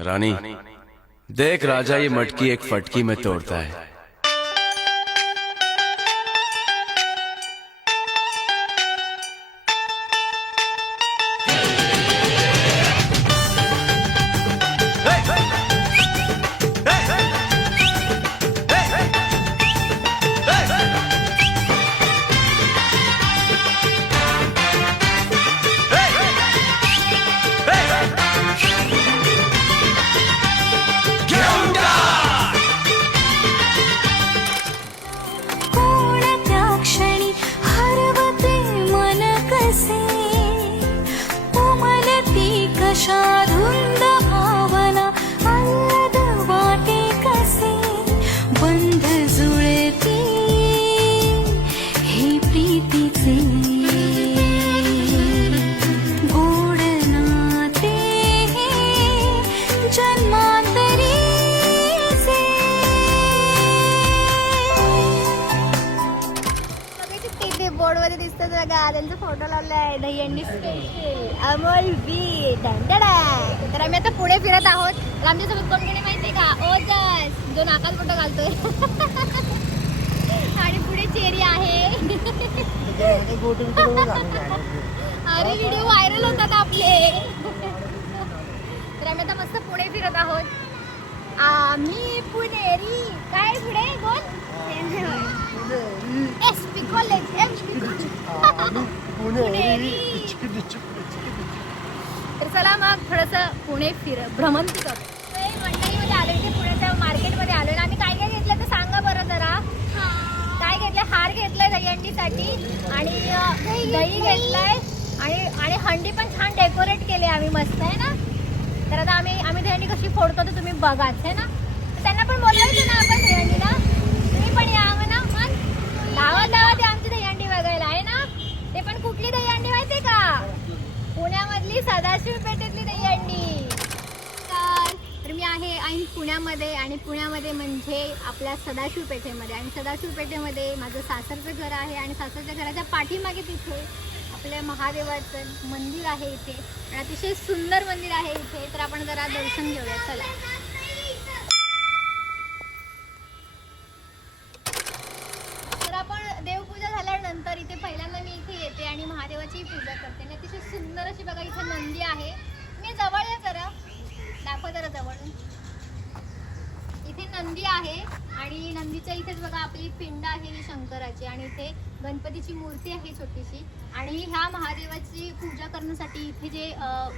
रानी देख राजा ये मटकी एक फटकी में तोड़ता है। मध्ये दिसतात बघा त्यांचा फोटो लावलाय. दहीहंडी स्पेशल अमोल बी डंडडा तर आम्ही आता पुढे फिरत आहोत. तर आमच्यासोबत कोण कोणी माहितीये का? ओजस. जो नाकाल फोटो घालतोय. आणि पुढे चेरी आहे. अरे व्हिडिओ व्हायरल होतात आपले. तर आम्ही आता मस्त पुढे फिरत आहोत. आम्ही पुणेरी. काय पुढे? बोल. S P college S P पुणेरी. तर चला मग थोडस पुणे फिर भ्रमंती करू तर मंडईमध्ये आलो इथे पुण्याच्या मार्केटमध्ये आलो. आणि आम्ही काय काय घेतलं तर सांगा बरं जरा. काय घेतलं? हार घेतलाय दहीहंडीसाठी. आणि दही घेतलाय. आणि आणि हंडी पण छान डेकोरेट केली आम्ही. मस्त आहे ना? तर आता आम्ही आम्ही दहीहंडी कशी फोडतो तर तुम्ही बघाच आहे ना? त्यांना पण बोलवायचं ना आपण दहीहंडीला तुम्ही पण या ना? मन लावा लावा ते आमची दहीहंडी बघायला आहे ना? ते पण कुठली दहीहंडी माहितीये का? पुण्यामधली सदाशिव पेठेतली दहीहंडी तर तर मी आहे आणि पुण्यामध्ये आणि पुण्यामध्ये म्हणजे आपल्या सदाशिव पेठेमध्ये. आणि सदाशिव पेठेमध्ये माझं सासरचं घर आहे आणि सासरच्या घराच्या पाठीमागे तिथे आपल्या महादेवाचं मंदिर आहे इथे. आणि अतिशय सुंदर मंदिर आहे इथे. तर आपण जरा दर्शन घेऊया. चला. तर आपण देवपूजा झाल्यानंतर इथे पहिल्यांदा मी इथे येते आणि महादेवाची पूजा करते. आणि अतिशय सुंदर अशी बघा इथे नंदी आहे. मी जवळ आहे जरा. दाखव जरा जवळून इथे नंदी आहे आणि नंदीच्या इथेच बघा आपली पिंड आहे ही शंकराची. आणि इथे गणपतीची मूर्ती आहे छोटीशी आणि ह्या महादेवाची पूजा करण्यासाठी इथे जे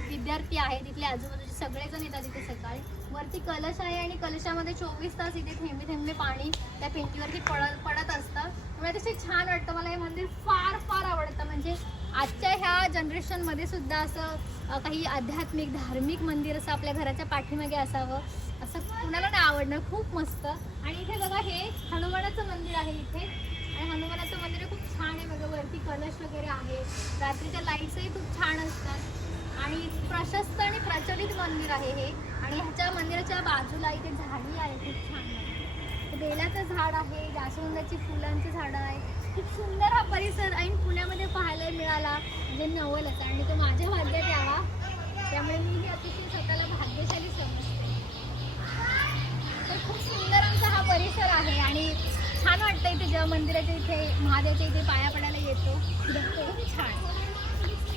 विद्यार्थी आहेत तिथले आजूबाजूचे सगळेजण येतात इथे सकाळी. वरती कलश आहे आणि कलशामध्ये चोवीस तास इथे थेंबे थेंबे पाणी त्या भिंतीवरती पडत पडत असतं. त्यामुळे अतिशय छान वाटतं. मला हे मंदिर फार फार आवडतं. म्हणजे आजच्या ह्या जनरेशनमध्ये सुद्धा असं काही आध्यात्मिक धार्मिक मंदिर असं आपल्या घराच्या पाठीमागे असावं असं कुणाला नाही आवडणार. खूप मस्त. आणि इथे बघा हे हनुमानाचं मंदिर आहे इथे. आणि हनुमानाचं मंदिर छान आहे बघा वरती कलश वगैरे आहे. रात्रीच्या लाईट्सही खूप छान असतात. आणि प्रशस्त आणि प्रचलित मंदिर आहे हे. आणि ह्याच्या मंदिराच्या बाजूला इथे झाडी आहे खूप छान बेलाचं झाड आहे जास्वंदाची फुलांची झाडं आहे खूप सुंदर हा परिसर आणि पुण्यामध्ये पाहायला मिळाला म्हणजे नवलच आणि तो माझ्या भाग्यात यावा. त्यामुळे मी ही अतिशय स्वतःला भाग्यशाली समजते. तर खूप सुंदर आमचा हा परिसर आहे आणि छान वाटतं इथे जेव्हा मंदिराच्या इथे महादेवाच्या इथे पाया पडायला येतो. बघतो छान.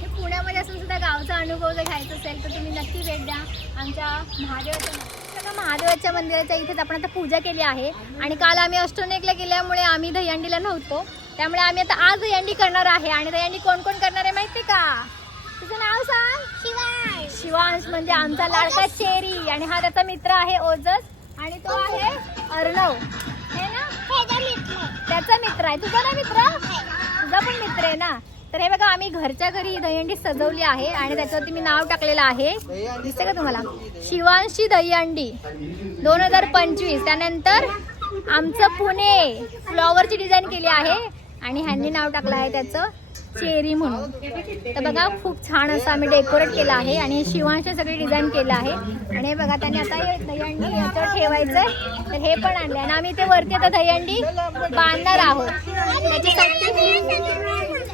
हे पुण्यामध्ये असून सुद्धा गावचा अनुभव जर घ्यायचा असेल तर तुम्ही नक्की भेट द्या. आमच्या महादेवाच्या महादेवाच्या मंदिराच्या इथेच आपण आता पूजा केली आहे. आणि काल आम्ही अष्टनेकला गेल्यामुळे आम्ही दहीहंडीला नव्हतो. त्यामुळे आम्ही आता आज दहीहंडी करणार आहे. आणि दहीहंडी कोण कोण करणार आहे माहिती का? तुझं नाव सांग. शिवांश. शिवांश म्हणजे आमचा लाडका चेरी. आणि हा त्याचा मित्र आहे ओजस. आणि तो आहे अर्णव. माझा मित्र आहे. तुझा ना मित्र? तुझा पण मित्र आहे ना? तर हे बघा आम्ही घरच्या घरी दहीहंडी सजवली आहे आणि त्याच्यावरती मी नाव टाकलेलं आहे. दिसते का तुम्हाला? शिवांशी दहीहंडी. दोन हजार पंचवीस. त्यानंतर आमचं पुणे फ्लॉवरची डिझाईन केली आहे आणि ह्यांनी नाव टाकलं आहे त्याचं. चेरी म्हणून. तर बघा खूप छान असं आम्ही डेकोरेट केलं आहे आणि शिवांचे सगळी डिझाईन केलं आहे. आणि हे बघा त्यांनी आता दहीहंडी याचं ठेवायचं ठेवायचंय. तर हे पण आणले आणि आम्ही ते वरती आता दहीहंडी बांधणार आहोत. त्याच्यासाठी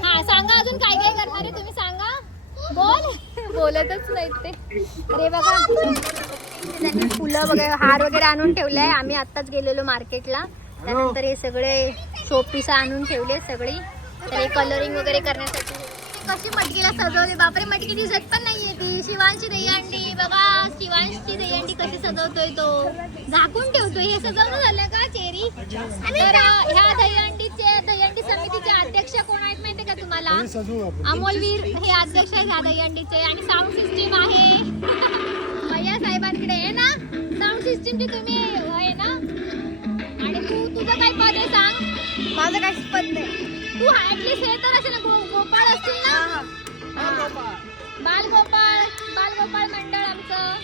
हा सांगा अजून काय काय करणार आहे तुम्ही सांगा. बोल. बोलतच नाहीत ते. अरे बघा. त्यांनी फुलं वगैरे हार वगैरे आणून ठेवले आहे आम्ही आत्ताच गेलेलो मार्केटला त्यानंतर हे सगळे शोपीस आणून ठेवले सगळी. तर हे कलरिंग वगैरे करण्यासाठी. कशी मटकीला सजवली? बापरे मटकी दिसत पण नाहीये ती. शिवांशी दहीहंडी. बघा शिवांशची दहीहंडी कशी सजवतोय तो? झाकून ठेवतोय. हे सजवणं झालं का चेरी? तर ह्या दहीहंडीचे दहीहंडी समितीचे अध्यक्ष कोण आहेत माहितीये का तुम्हाला? अमोलवीर हे अध्यक्ष आहेत ह्या दहीहंडीचे आणि साऊंड सिस्टीम आहे. भैया साहेबांकडे आहे ना. साऊंड सिस्टीमची तुम्ही आहे ना. आणि तू तुझं काय पद आहे सांग? माझं काय पद नाही. तू ऍटलीस्ट हे तर असे ना गो- गोपाळ असतील ना हा. बालगोपाळ बालगोपाळ मंडळ आमचं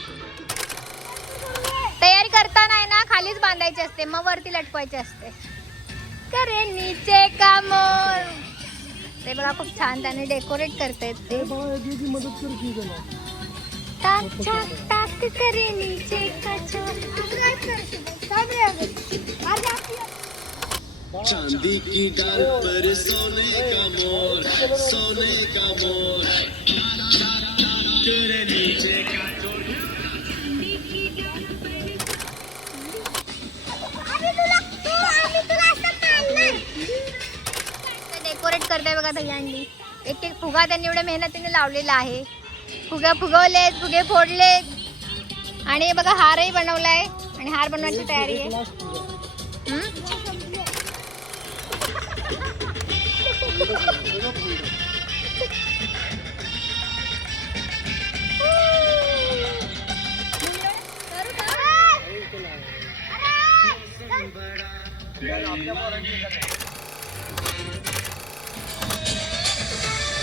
तयारी करताना आहे ना खालीच बांधायची असते मग वरती लटकवायची असते करे नीचे का मोर ते बघा खूप छान त्याने डेकोरेट करतायत ते टाक टाक टाक करे नीचे का चांदी की डाल पर सोने का मोर सोने का मोर। तेरे नीचे का डेकोरेट करताय बघा भैयांनी एक एक फुगा त्यांनी एवढ्या मेहनतीने लावलेला आहे. फुगा फुगवलेत फुगे फोडलेत. आणि बघा हारही बनवलाय. आणि हार बनवायची तयारी आहे.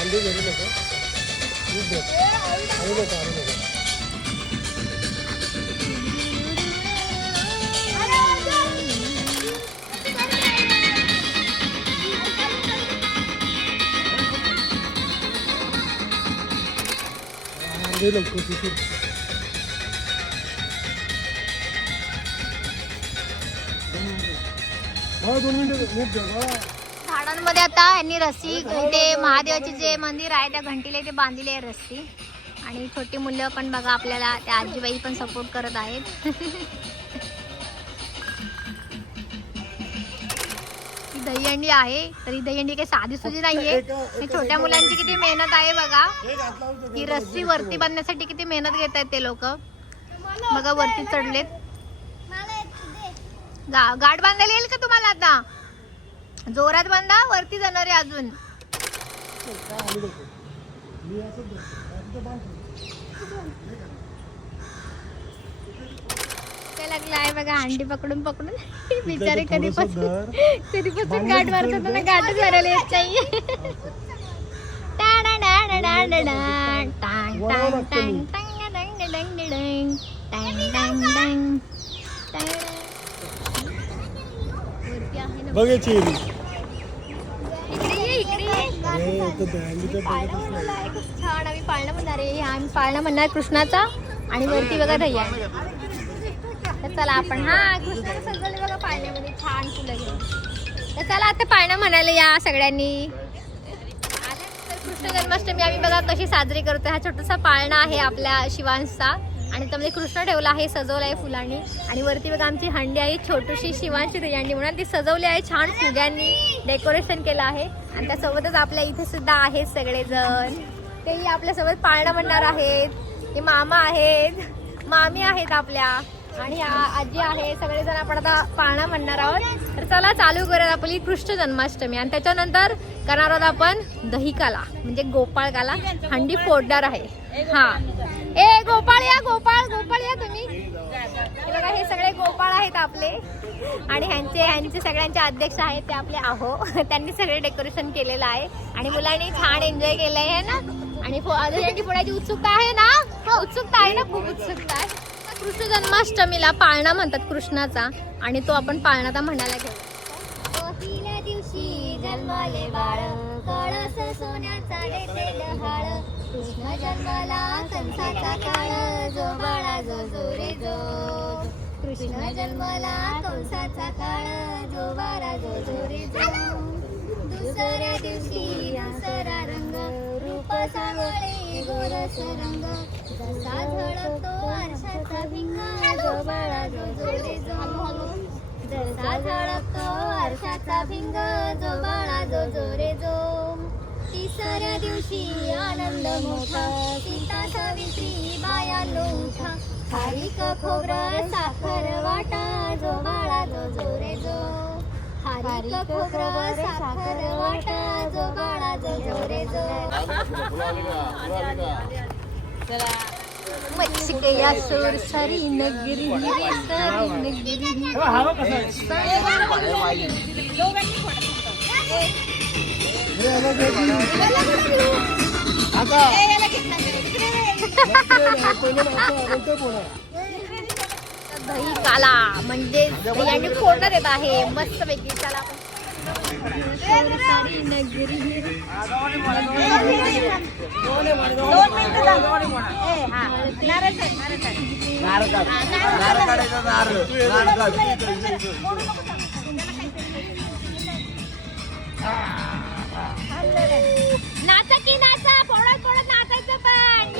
안되게 내려놓고 이거 안 해놓고 안 해놓고 हम्म? झाडांमध्ये आता यांनी रस्सी ते महादेवाचे जे मंदिर आहे त्या घंटीला ते बांधलेली आहे रस्सी. आणि छोटी मुलं पण बघा आपल्याला त्या आजीबाई पण सपोर्ट करत आहेत. ही दहीहंडी आहे तर ही दहीहंडी काही साधी सुधी नाहीये. ही छोट्या मुलांची किती मेहनत आहे बघा. ही रस्सी वरती बांधण्यासाठी किती मेहनत घेत आहेत ते लोक. बघा वरती चढलेत. गा- गाठ बांधायला येईल का तुम्हाला आता? जोरात बांधा वरती जाणार आहे अजून लागलं आहे बघा अंडी पकडून पकडून बिचारे कधीपासून कधीपासून गाठ मारत होता ना गाठच मारायला येत नाहीये टाडाडाडाडाडाडाड. टांग, टांग, टांग, टांग, डंग, डंग, डंग. टांग, टांग, टांग. टांग. वरती आहे ना बघायची पाळणं म्हणणार आहे छान आम्ही पाळणं म्हणणार आहे आम्ही पाळणं म्हणणार कृष्णाचा आणि वरती बघा दह्या तर चला आपण हा कृष्णाला सजवले बघा पाळण्यामध्ये छान फुलं घेऊन. तर चला आता पाळणं म्हणायला या सगळ्यांनी. कृष्ण जन्माष्टमी आम्ही बघा कशी साजरी करतो हा छोटासा पाळणा आहे आपल्या शिवांशचा. आणि त्यामध्ये कृष्ण ठेवला आहे सजवला आहे फुलांनी. आणि वरती बघा आमची हंडी आहे छोटीशी शिवांशी दहीहंडी म्हणून ती सजवली आहे छान फुग्यांनी डेकोरेशन केलं आहे. आणि त्यासोबतच आपल्या इथे सुद्धा आहेत सगळेजण. तेही आपल्यासोबत पाळणं म्हणणार आहेत. ते मामा आहेत मामी आहेत आपल्या. आणि आजी आहे सगळेजण आपण आता पाळणा म्हणणार आहोत. तर चला चालू करूया आपली कृष्ण जन्माष्टमी. आणि त्याच्यानंतर करणार आहोत आपण दहीकाला म्हणजे गोपाळकाला. हंडी फोडणार आहे. हा. ए गोपाळ या गोपाळ गोपाळ या तुम्ही. बघा हे सगळे गोपाळ आहेत आपले. आणि ह्यांचे ह्यांचे सगळ्यांचे अध्यक्ष आहेत ते आपले आहो. त्यांनी सगळे डेकोरेशन केलेलं आहे. आणि मुलांनी छान एन्जॉय केलंय आहे ना? आणि फो- फोडायची उत्सुकता आहे ना? हा उत्सुकता आहे ना? खूप उत्सुकता कृष्ण जन्माष्टमीला पाळणा म्हणतात कृष्णाचा आणि तो आपण पाळणाचा म्हणायला घेऊ. पहिल्या दिवशी जन्माले बाळ कळस सोन्याचा देते लहाळ कृष्ण जन्माला कंसाचा काळ जो बाळा जो जो रे जो. कृष्ण जन्माला कंसाचा काळ जो बाळा जो जो रे जो. दुसऱ्या दिवशी दुसरा रंग रूप सांगळे गोरस रंग जसा झळकतो आरशाचा भिंगा जो बाळा जो. जो रे जो जसा झळकतो आरशाचा भिंग जो बाळा जो. तिसऱ्या दिवशी आनंद मोठा सीता सावित्री बाया लोठा खारीक खोबरं साखर वाटा जो बाळा जो. जो रे जो खारीक खोबरं साखर वाटा जो. बाळा जो. जो रे जो सोर नगरी नगरी दही काला म्हणजे फोडणार आहेत आहे मस्त पैकी चला आपण. नाचा की नाचा फोडत फोडत नाचायचं पण.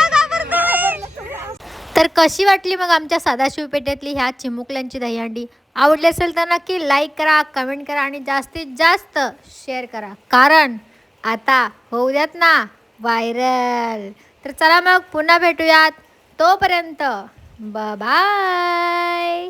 तर कशी वाटली मग आमच्या सदाशिव पेठेतली ह्या चिमुकल्यांची दहीहंडी? आवडली असेल तर नक्की लाईक करा कमेंट करा आणि जास्तीत जास्त शेअर करा. कारण आता होऊ द्यात ना व्हायरल तर चला मग पुन्हा भेटूयात. तोपर्यंत बाय